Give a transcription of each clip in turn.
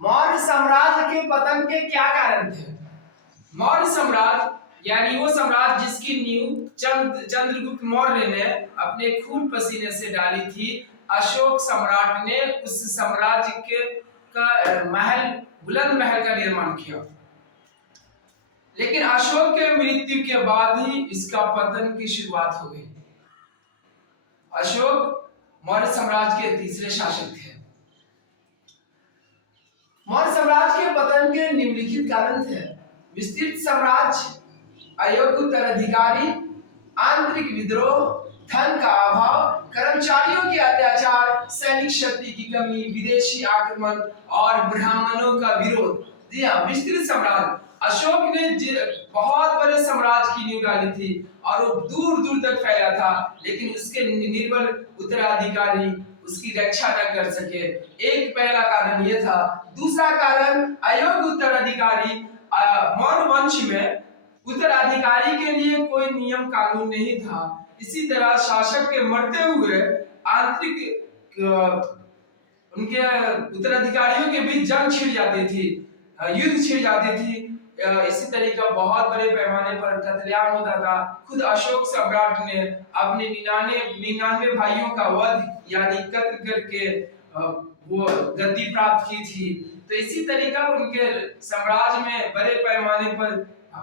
मौर्य साम्राज्य के पतन के क्या कारण थे? मौर्य साम्राज्य यानी वो साम्राज्य जिसकी नींव चंद्रगुप्त मौर्य ने अपने खून पसीने से डाली थी। अशोक सम्राट ने उस साम्राज्य के बुलंद महल का निर्माण किया, लेकिन अशोक के मृत्यु के बाद ही इसका पतन की शुरुआत हो गई। अशोक मौर्य साम्राज्य के तीसरे शासक थे। मौर्य साम्राज्य के पतन के निम्नलिखित कारण थे: विस्तृत साम्राज्य, अयोग्य उत्तराधिकारी, आंतरिक विद्रोह, धन का अभाव, कर्मचारियों के अत्याचार, सैनिक शक्ति की कमी, विदेशी आक्रमण और ब्राह्मणों का विरोध। जी हाँ, विस्तृत साम्राज्य। अशोक ने बहुत बड़े साम्राज्य की नींव डाली थी और वो दूर दूर तक फैला था, लेकिन उसके निर्बल उत्तराधिकारी उसकी रक्षा न कर सके। एक पहला कारण यह था। दूसरा कारण, अयोग्य उत्तराधिकारी। मौर्य वंश में उत्तराधिकारी के लिए कोई नियम कानून नहीं था। इसी तरह शासक के मरते हुए आंतरिक उनके उत्तराधिकारियों के बीच जंग छिड़ जाती थी, युद्ध छिड़ जाती थी। इसी तरीका बहुत बड़े पैमाने पर कत्लेआम होता था। खुद अशोक सम्राट ने अपने 99 भाइयों का वध यानी कत्ल करके वो गद्दी प्राप्त की थी। तो इसी तरीका उनके साम्राज्य में बड़े पैमाने पर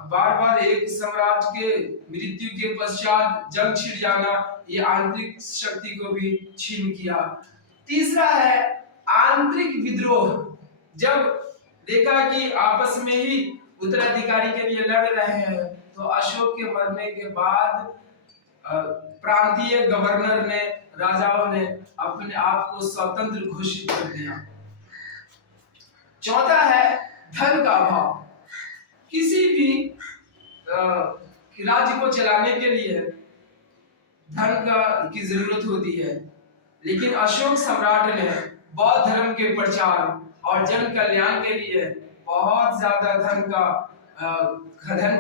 बार बार एक साम्राज्य के मृत्यु के पश्चात जंग छिड़ जाना, ये आंतरिक शक्ति को भी छीन किया। तीसरा है आंतरिक विद्रोह। जब देखा कि आपस में ही उत्तराधिकारी के लिए लड़ रहे हैं, तो अशोक के मरने के बाद प्रांतीय गवर्नर ने, राजाओं ने अपने आप को स्वतंत्र घोषित कर दिया। चौथा है धन का अभाव। किसी भी राज्य को चलाने के लिए धन की जरूरत होती है, लेकिन अशोक सम्राट ने बौद्ध धर्म के प्रचार और जन कल्याण के लिए बहुत ज्यादा धन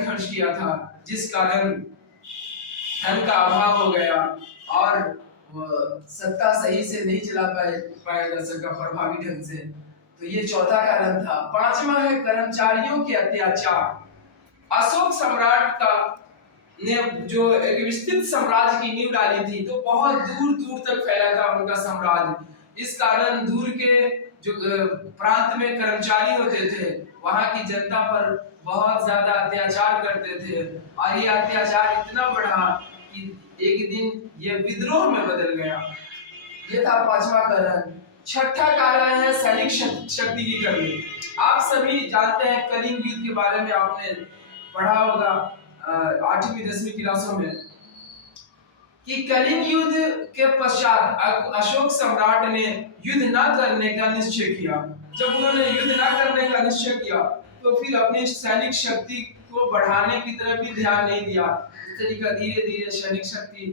खर्च किया था, जिस कारण धन का अभाव हो गया और सत्ता सही से नहीं चला पाया जा सका प्रभावी ढंग से। तो ये चौथा कारण था। पांचवा है कर्मचारियों के अत्याचार। अशोक सम्राट ने जो एक विस्तृत साम्राज्य की नींव डाली थी, तो बहुत दूर दूर तक फैला था उनका साम्राज्य। इस कारण दूर के जो प्रांत में कर्मचारी होते थे, वहां की जनता पर बहुत ज्यादा अत्याचार करते थे, और ये अत्याचार इतना बढ़ा कि एक दिन ये विद्रोह में बदल गया। ये था पांचवा कारण। छठा कारण है सैनिक शक्ति की कमी। आप सभी जानते हैं, कलिंग युद्ध के बारे में आपने पढ़ा होगा 8वीं 10वीं क्लासों में, कि कलिंग युद्ध के पश्चात अशोक सम्राट ने युद्ध न करने का निश्चय किया। जब उन्होंने युद्ध न करने का निश्चय किया, तो फिर अपनी सैनिक शक्ति को बढ़ाने की तरफ भी ध्यान नहीं दिया। इस तरीका धीरे धीरे सैनिक शक्ति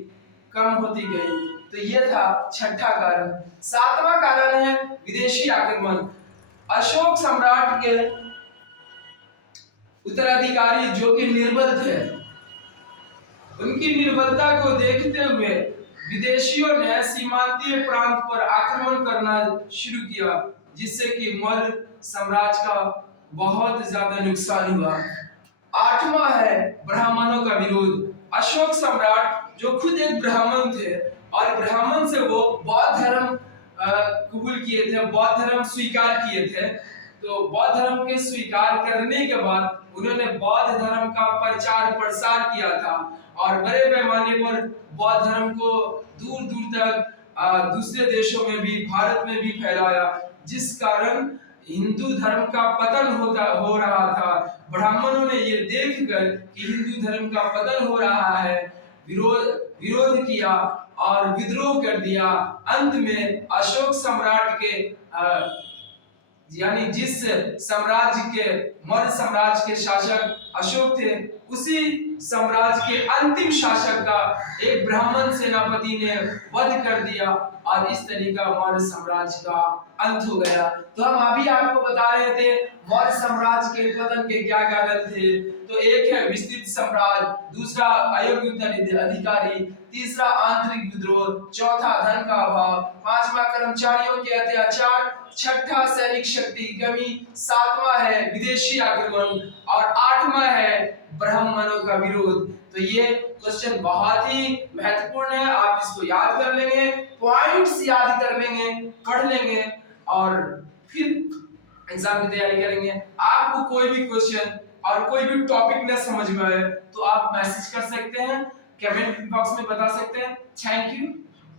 कम होती गई। तो यह था छठा कारण। सातवां कारण है विदेशी आक्रमण। अशोक सम्राट के उत्तराधिकारी जो कि निर्बल थे, उनकी निर्बलता को देखते हुए विदेशियों ने सीमांतीय प्रांत पर आक्रमण करना शुरू किया, जिससे कि मौर्य साम्राज्य का बहुत ज्यादा नुकसान हुआ। आठवां है ब्राह्मणों का विरोध। अशोक सम्राट जो खुद एक ब्राह्मण थे और ब्राह्मण से वो बौद्ध धर्म कबूल किए थे, बौद्ध धर्म स्वीकार किए थे। तो बौद्ध धर्म के स्वीकार करने के बाद उन्होंने बौद्ध धर्म का प्रचार प्रसार किया था और बड़े पैमाने पर बौद्ध धर्म को दूर दूर तक दूसरे देशों में भी, भारत में भी फैलाया, जिस कारण हिंदू धर्म का पतन हो रहा था। ब्राह्मणों ने ये देखकर कि हिंदू धर्म का पतन हो रहा है, विरोध किया और विद्रोह कर दिया। अंत में अशोक सम्राट के यानी जिस साम्राज्य के, मौर्य साम्राज्य के शासक अशोक थे, उसी साम्राज्य के अंतिम शासक का एक ब्राह्मण सेनापति ने वध कर दिया और इस तरीका मौर्य साम्राज्य का अंत हो गया। तो हम अभी आपको बता रहे थे मौर्य साम्राज्य के पतन के क्या कारण थे। तो एक है विस्तृत साम्राज्य, दूसरा अयोग्य उत्तराधिकारी, तीसरा आंतरिक विद्रोह, चौथा धन का अभाव, पांचवा कर्मचारियों के अत्याचार, छठा सैनिक शक्ति की कमी, सातवां है विदेशी आक्रमण और आठवां है ब्राह्मणों का विरोध। तो ये क्वेश्चन बहुत ही महत्वपूर्ण है, आप इसको याद कर लेंगे, पॉइंट्स याद कर लेंगे, पढ़ लेंगे और फिर एग्जाम की तैयारी करेंगे। आपको कोई भी क्वेश्चन और कोई भी टॉपिक न समझ में आए तो आप मैसेज कर सकते हैं, कमेंट बॉक्स में बता सकते हैं। Thank you.